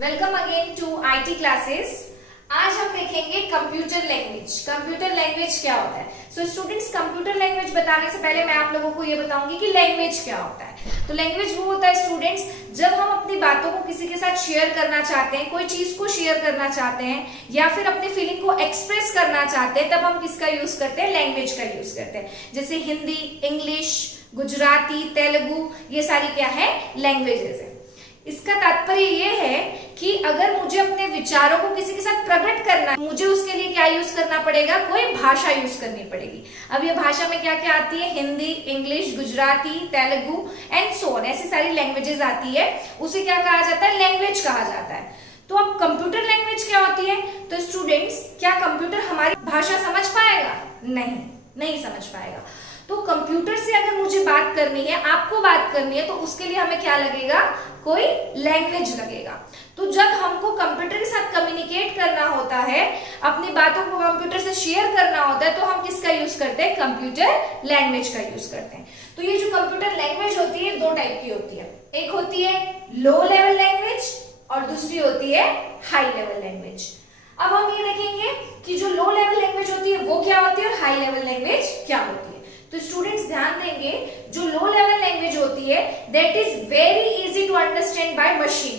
Welcome again to IT classes. आज हम देखेंगे कंप्यूटर लैंग्वेज। कंप्यूटर लैंग्वेज क्या होता है? सो स्टूडेंट्स, कंप्यूटर लैंग्वेज बताने से पहले मैं आप लोगों को ये बताऊंगी कि लैंग्वेज क्या होता है। तो लैंग्वेज वो होता है स्टूडेंट्स, जब हम अपनी बातों को किसी के साथ शेयर करना चाहते हैं, कोई चीज को शेयर करना चाहते हैं या फिर अपनी फीलिंग को एक्सप्रेस करना चाहते हैं, तब हम किसका यूज करते हैं? लैंग्वेज का यूज करते हैं। जैसे हिंदी, इंग्लिश, गुजराती, तेलुगु, ये सारी क्या है? लैंग्वेजेस है। इसका तात्पर्य ये है कि अगर मुझे अपने विचारों को किसी के साथ प्रकट करना है, मुझे उसके लिए क्या यूज करना पड़ेगा? कोई भाषा यूज करनी पड़ेगी। अब ये भाषा में क्या क्या आती है? Hindi, English, Gujarati, Telugu and so on, ऐसी सारी लैंग्वेजेस आती है। उसे क्या कहा जाता है? लैंग्वेज कहा जाता है। तो अब कंप्यूटर लैंग्वेज क्या होती है? तो स्टूडेंट्स, क्या कंप्यूटर हमारी भाषा समझ पाएगा? नहीं समझ पाएगा। तो कंप्यूटर से अगर मुझे बात करनी है, आपको बात करनी है, तो उसके लिए हमें क्या लगेगा? कोई लैंग्वेज लगेगा। तो जब हमको कंप्यूटर के साथ कम्युनिकेट करना होता है, अपनी बातों को कंप्यूटर से शेयर करना होता है, तो हम किसका यूज करते हैं? कंप्यूटर लैंग्वेज का यूज करते हैं। तो ये जो कंप्यूटर लैंग्वेज होती है, दो टाइप की होती है। एक होती है लो लेवल लैंग्वेज और दूसरी होती है हाई लेवल लैंग्वेज। अब हम ये देखेंगे कि जो लो लेवल लैंग्वेज होती है वो क्या होती है और हाई लेवल लैंग्वेज क्या होती है। तो स्टूडेंट्स ध्यान देंगे, जो लो लेवल लैंग्वेज होती है that is very easy to understand by machine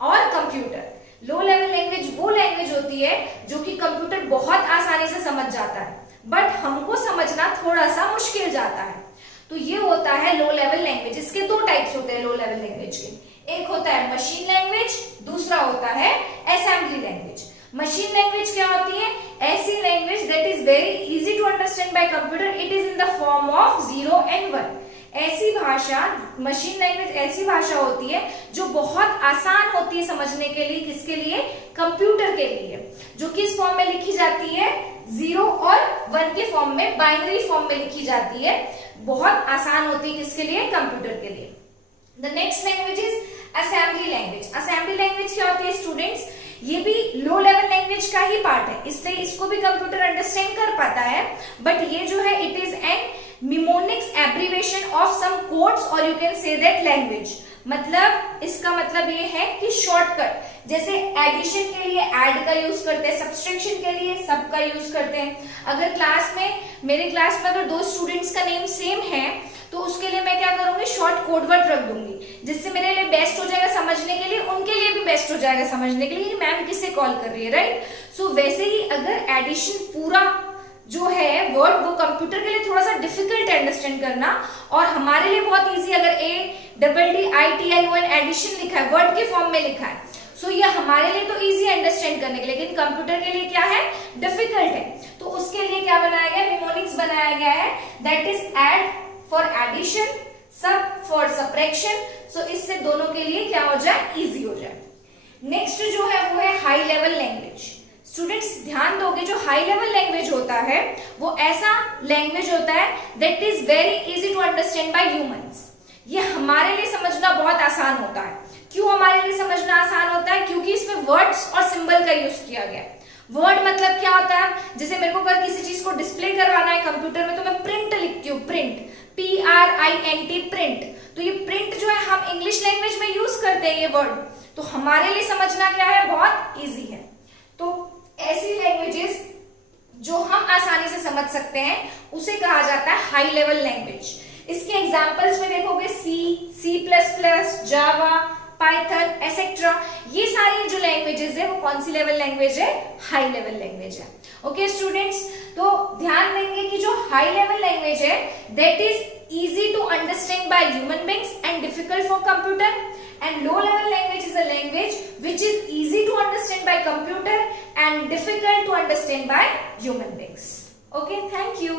और कंप्यूटर। लो लेवल लैंग्वेज वो लैंग्वेज होती है जो कि कंप्यूटर बहुत आसानी से समझ जाता है, बट हमको समझना थोड़ा सा मुश्किल जाता है। तो ये होता है लो लेवल लैंग्वेज। इसके दो टाइप्स होते हैं लो लेवल लैंग्वेज के। एक होता है मशीन लैंग्वेज, दूसरा होता है असेंबली लैंग्वेज। मशीन लैंग्वेज क्या होती है? ऐसी language that is very easy to understand by computer, it is in the form of 0 and 1। ऐसी भाषा, मशीन लैंग्वेज ऐसी भाषा होती है जो बहुत आसान होती है समझने के लिए। किसके लिए? कंप्यूटर के लिए। जो किस फॉर्म में लिखी जाती है? 0 और 1 के फॉर्म में, बाइनरी फॉर्म में लिखी जाती है। बहुत आसान होती है किसके लिए? कंप्यूटर के लिए। The next language is assembly language. Assembly language क्या होती है स्टूडेंट्स? ये भी लो लेवल लैंग्वेज का ही पार्ट है, इसलिए इसको भी कंप्यूटर अंडरस्टैंड कर पाता है। बट ये जो है it is an mnemonics abbreviation of some codes और you can say that language. मतलब इसका मतलब ये है कि शॉर्टकट, जैसे एडिशन के लिए ऐड का यूज करते हैं, सब्सट्रैक्शन के लिए सब का यूज करते हैं। अगर क्लास में, मेरे क्लास में अगर दो स्टूडेंट्स का नेम सेम है, तो उसके लिए मैं क्या करूंगी? शॉर्ट कोड वर्ड रख दूंगी, जिससे मेरे लिए बेस्ट हो जाएगा समझने के लिए, उनके लिए भी बेस्ट हो जाएगा समझने के लिए मैम किससे कॉल कर रही है, राइट? सो वैसे ही अगर एडिशन पूरा जो है वर्ड, वो कंप्यूटर के लिए थोड़ा सा डिफिकल्ट है अंडरस्टैंड करना, और हमारे लिए बहुत इजी। अगर ADDITION एडिशन लिखा है, वर्ड के फॉर्म में लिखा है, सो ये हमारे लिए तो इजी अंडरस्टैंड करने के लिए, लेकिन कंप्यूटर के लिए क्या है? डिफिकल्ट है। तो उसके लिए क्या बनाया गया? मिमोनिक्स बनाया गया है, that is add for addition, sub for subtraction. So इससे दोनों के लिए क्या हो जाए? इजी हो जाए। नेक्स्ट जो है वो है हाई लेवल लैंग्वेज। स्टूडेंट्स ध्यान दोगे, जो हाई लेवल लैंग्वेज होता है वो ऐसा लैंग्वेज होता है that is very easy to understand by humans. ये हमारे लिए समझना बहुत आसान होता है। क्यों हमारे लिए समझना आसान होता है? क्योंकि इसमें वर्ड्स और सिंबल का यूज किया गया। वर्ड मतलब क्या होता है? जैसे मेरे को अगर किसी चीज को डिस्प्ले करवाना है कंप्यूटर में, तो मैं प्रिंट लिखती हूँ, प्रिंट, PRINT, प्रिंट। तो ये प्रिंट जो है हम इंग्लिश लैंग्वेज में यूज करते हैं ये वर्ड, तो हमारे लिए समझना क्या है? बहुत इजी है। तो ऐसी लैंग्वेजेस जो हम आसानी से समझ सकते हैं उसे कहा जाता है हाई लेवल लैंग्वेज। इसके एग्जांपल्स में देखोगे C++, जावा, पाइथन एसेट्रा। ये सारी जो लैंग्वेजेस है वो कौन सी लेवल लैंग्वेज है? हाई लेवल लैंग्वेज है। ओके स्टूडेंट्स, तो ध्यान देंगे कि जो हाई लेवल लैंग्वेज है that is easy to understand by human beings and difficult for computer, and low level language is a language which is easy to understand by computer and difficult to understand by human beings. Okay, thank you.